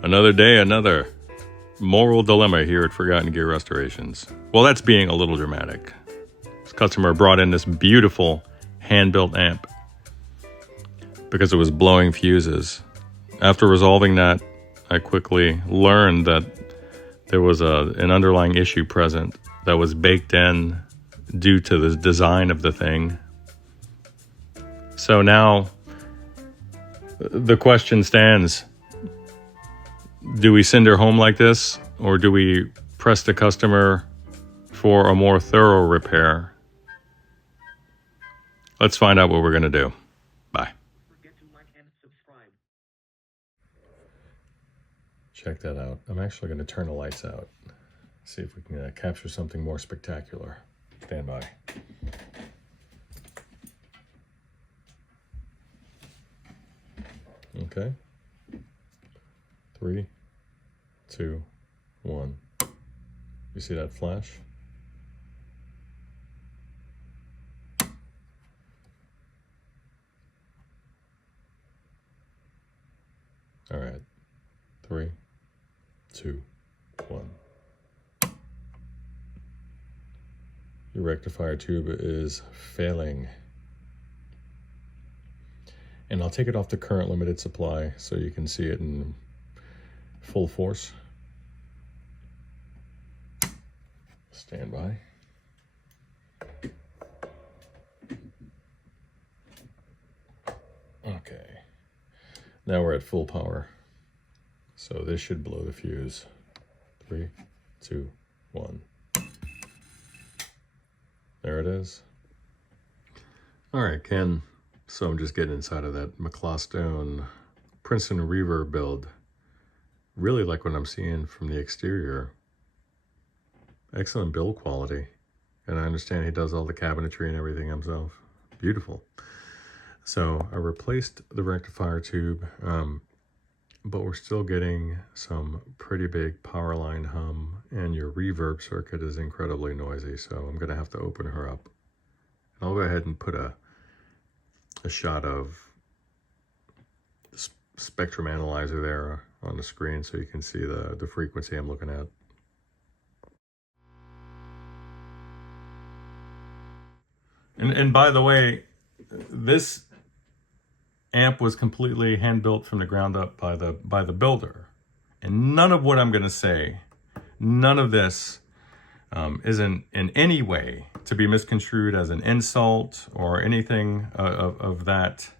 Another day, another moral dilemma here at Forgotten Gear Restorations. Well, that's being a little dramatic. This customer brought in this beautiful hand-built amp because it was blowing fuses. After resolving that, I quickly learned that there was an underlying issue present that was baked in due to the design of the thing. So now the question stands, do we send her home like this, or do we press the customer for a more thorough repair? Let's find out what we're going to do. Bye. Check that out. I'm actually going to turn the lights out. See if we can capture something more spectacular. Stand by. Okay. 3, 2, 1. You see that flash? All right. 3, 2, 1. Your rectifier tube is failing. And I'll take it off the current limited supply so you can see it in full force. Stand by. Okay. Now we're at full power. So this should blow the fuse. 3, 2, 1. There it is. All right, Ken. So I'm just getting inside of that McClostone Princeton Reverb build. Really like what I'm seeing from the exterior. Excellent build quality. And I understand he does all the cabinetry and everything himself. Beautiful. So I replaced the rectifier tube, but we're still getting some pretty big power line hum, and your reverb circuit is incredibly noisy. So I'm going to have to open her up. And I'll go ahead and put a shot of the spectrum analyzer there on the screen so you can see the frequency I'm looking at. And by the way, this amp was completely hand built from the ground up by the builder. And none of what I'm going to say, none of this is in any way to be misconstrued as an insult or anything of that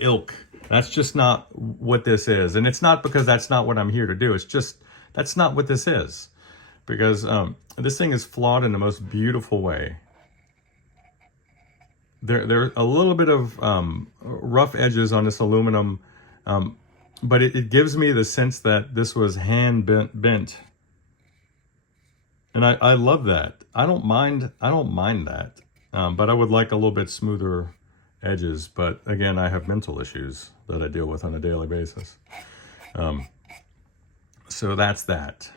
ilk. That's just not what this is. And it's not because that's not what I'm here to do. It's just, that's not what this is. Because this thing is flawed in the most beautiful way. There's a little bit of rough edges on this aluminum, but it gives me the sense that this was hand bent. And I love that. I don't mind that. But I would like a little bit smoother edges. But again, I have mental issues that I deal with on a daily basis. So that's that.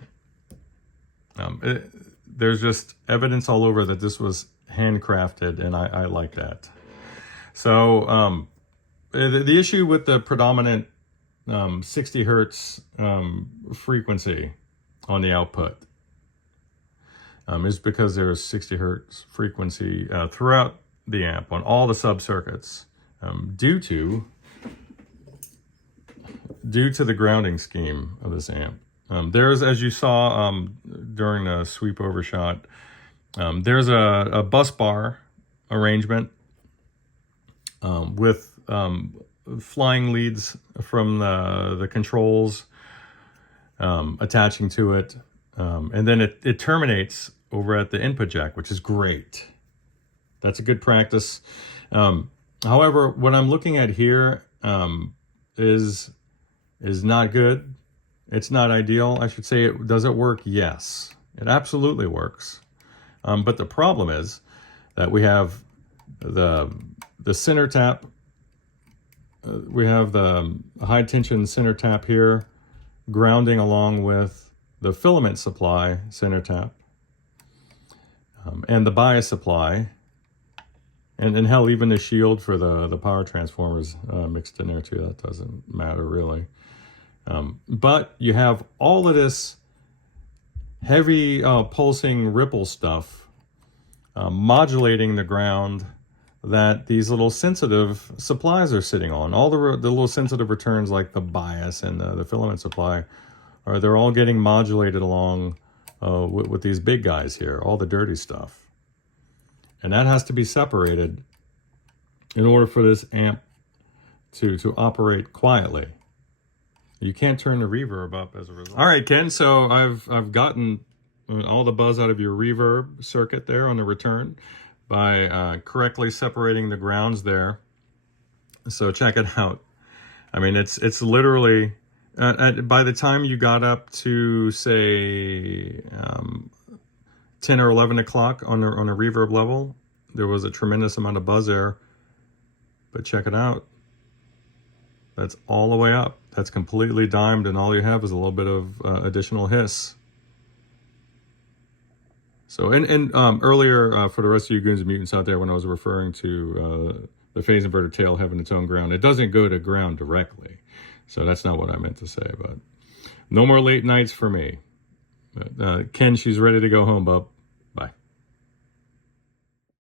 There's just evidence all over that this was handcrafted, and I like that. So the issue with the predominant 60 hertz frequency on the output is because there's 60 hertz frequency throughout the amp on all the sub-circuits due to the grounding scheme of this amp. There's, as you saw during the sweep over shot, there's a bus bar arrangement with flying leads from the controls attaching to it. And then it terminates over at the input jack, which is great. That's a good practice. However, what I'm looking at here is not good. It's not ideal. I should say, does it work? Yes, it absolutely works. But the problem is that we have the center tap. We have the high tension center tap here, grounding along with the filament supply center tap, and the bias supply, and hell, even the shield for the power transformers mixed in there too. That doesn't matter really. But you have all of this heavy pulsing ripple stuff modulating the ground that these little sensitive supplies are sitting on. All the little sensitive returns like the bias and the filament supply, they're all getting modulated along with these big guys here, all the dirty stuff. And that has to be separated in order for this amp to operate quietly. You can't turn the reverb up as a result. All right, Ken, so I've gotten all the buzz out of your reverb circuit there on the return by correctly separating the grounds there. So check it out. I mean, it's literally, by the time you got up to, say, 10 or 11 o'clock on a reverb level, there was a tremendous amount of buzz there. But check it out. That's all the way up. That's completely dimed, and all you have is a little bit of additional hiss. So, and earlier, for the rest of you goons and mutants out there, when I was referring to the phase inverter tail having its own ground, it doesn't go to ground directly. So that's not what I meant to say, but no more late nights for me. Ken, she's ready to go home, bub.